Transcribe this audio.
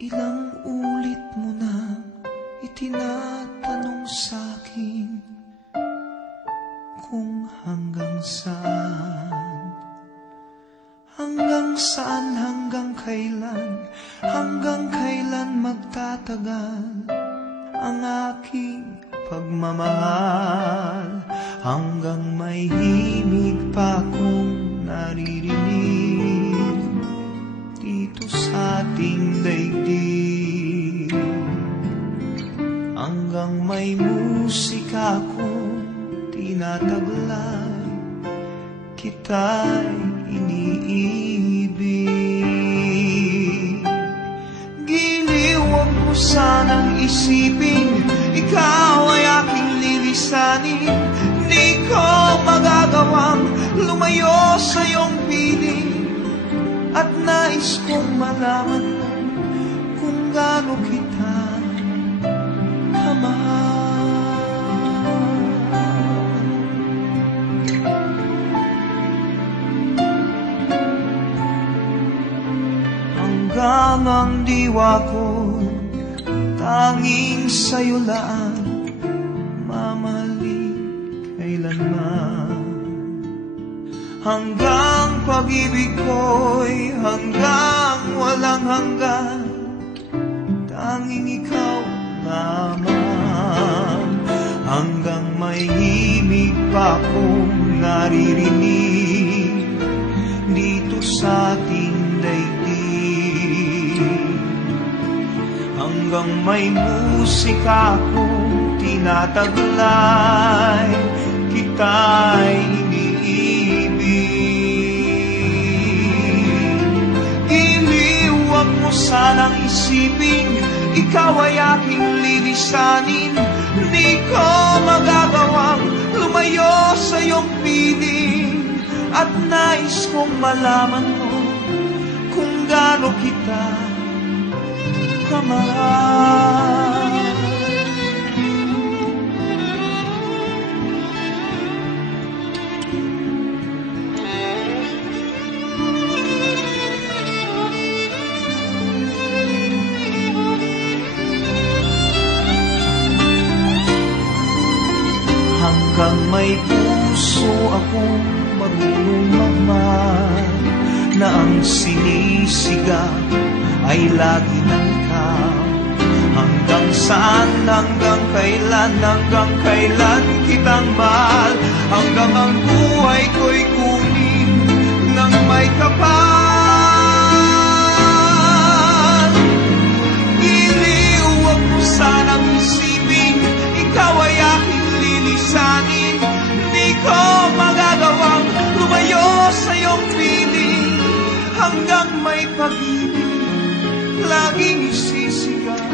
Ilang ulit mo na itinatanong sa'kin kung hanggang saan, hanggang kailan magtatagal ang aking pagmamahal, hanggang may himig pa akong naririnig dito sa ating daigdig, hanggang may musika akong tinataglay, kita'y iniibig. Giliw, huwag mo sanang isipin ikaw ay aking lilisanin. Di ko magagawang lumayo sa iyong piling, at nais kong malaman mo kung gaano kita kamahal. Hanggang ang diwa ko tanging sa'yo lang mamahalin kailanman, hanggang pag-ibig ko'y hanggang walang hanggan, tanging ikaw lamang, hanggang may himig pa akong naririnig dito sa ating daigdig, hanggang may musika akong tinataglay, kita'y iniibig. Giliw, huwag mo sanang isipin ikaw ay aking lilisanin. Di ko magagawang lumayo sa iyong piling, at nais kong malaman mo kung gaano kita kamahal. Hanggang may puso akong marunong magmahal, na ang sinisigaw ay lagi ng ikaw. Hanggang saan, hanggang kailan kitang mahal, hanggang ang buhay ko'y kunin ng may kapal. Giliw, huwag mo sanang isipin ikaw ay aking lilisanin. Di ko magagawang lumayo sa iyong piling, hanggang may pag-ibig laging isisigaw